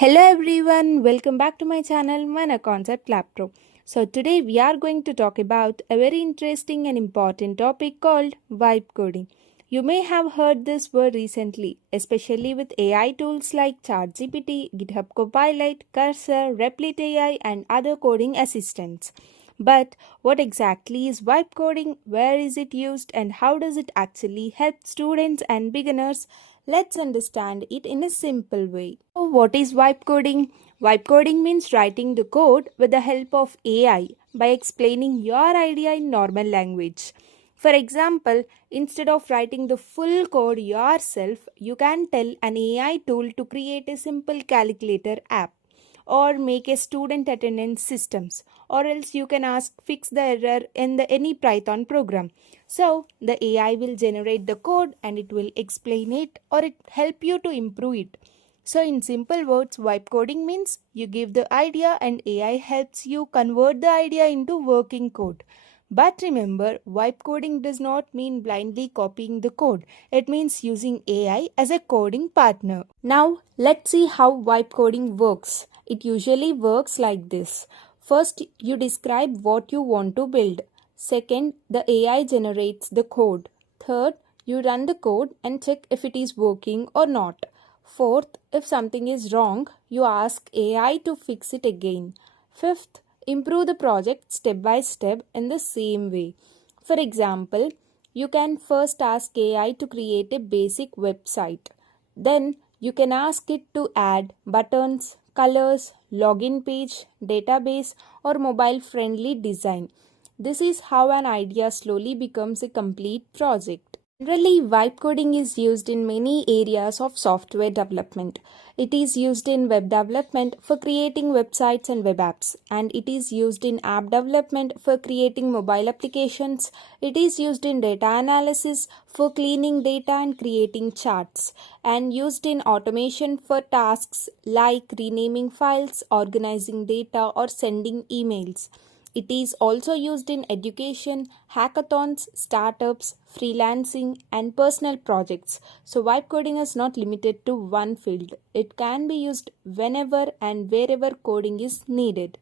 Hello everyone, welcome back to my channel Mana Concept Lab Pro. So today we are going to talk about a very interesting and important topic called vibe coding. You may have heard this word recently, especially with AI tools like ChatGPT, GitHub Copilot, Cursor, Replit AI and other coding assistants. But what exactly is vibe coding? Where is it used and how does it actually help students and beginners? Let's understand it in a simple way. So what is vibe coding? Vibe coding means writing the code with the help of AI by explaining your idea in normal language. For example, instead of writing the full code yourself, you can tell an AI tool to create a simple calculator app or make a student attendance systems, or else you can ask fix the error in any Python program. So the AI will generate the code and it will explain it or it help you to improve it. So in simple words, vibe coding means you give the idea and AI helps you convert the idea into working code. But remember, vibe coding does not mean blindly copying the code. It means using AI as a coding partner. Now, let's see how vibe coding works. It usually works like this. First, you describe what you want to build. Second, the AI generates the code. Third, you run the code and check if it is working or not. Fourth, if something is wrong, you ask AI to fix it again. Fifth, improve the project step by step in the same way. For example, you can first ask AI to create a basic website. Then you can ask it to add buttons, colors, login page, database, or mobile friendly design. This is how an idea slowly becomes a complete project. Generally, vibe coding is used in many areas of software development. It is used in web development for creating websites and web apps, and it is used in app development for creating mobile applications. It is used in data analysis for cleaning data and creating charts, and used in automation for tasks like renaming files, organizing data, or sending emails. It is also used in education, hackathons, startups, freelancing, and personal projects. So, vibe coding is not limited to one field. It can be used whenever and wherever coding is needed.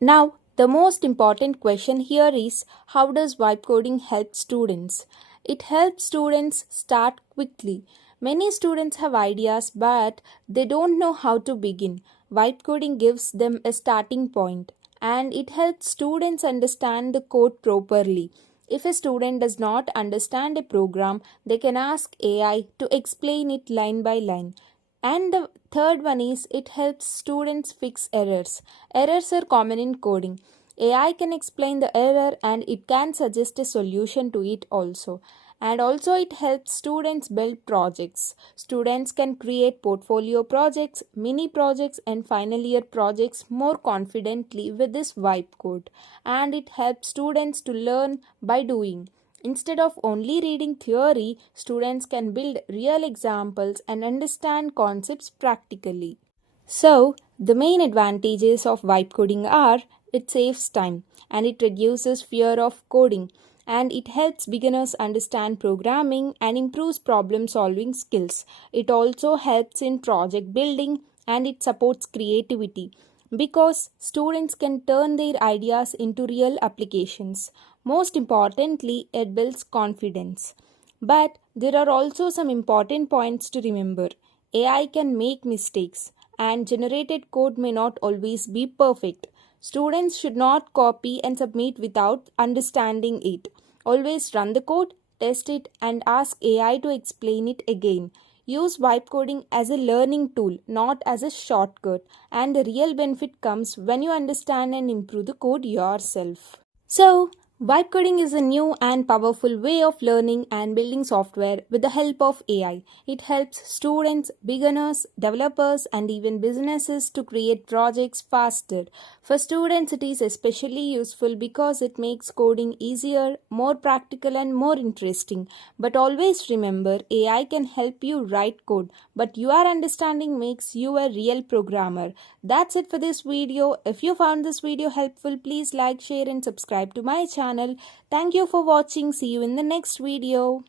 Now, the most important question here is how does vibe coding help students? It helps students start quickly. Many students have ideas but they don't know how to begin. Vibe coding gives them a starting point and it helps students understand the code properly. If a student does not understand a program, they can ask AI to explain it line by line. And the third one is it helps students fix errors. Errors are common in coding. AI can explain the error and it can suggest a solution to it also. And also, it helps students build projects. Students can create portfolio projects, mini projects, and final year projects more confidently with this vibe code. And it helps students to learn by doing. Instead of only reading theory, students can build real examples and understand concepts practically. So, the main advantages of vibe coding are it saves time and it reduces fear of coding and it helps beginners understand programming and improves problem solving skills. It also helps in project building and it supports creativity because students can turn their ideas into real applications. Most importantly, it builds confidence. But there are also some important points to remember. AI can make mistakes, and generated code may not always be perfect. Students should not copy and submit without understanding it. Always run the code, test it, and ask AI to explain it again. Use vibe coding as a learning tool, not as a shortcut, and the real benefit comes when you understand and improve the code yourself. So, vibe coding is a new and powerful way of learning and building software with the help of AI. It helps students, beginners, developers, and even businesses to create projects faster. For students, it is especially useful because it makes coding easier, more practical, and more interesting. But always remember, AI can help you write code, but your understanding makes you a real programmer. That's it for this video. If you found this video helpful, please like, share, and subscribe to my channel. Thank you for watching. See you in the next video.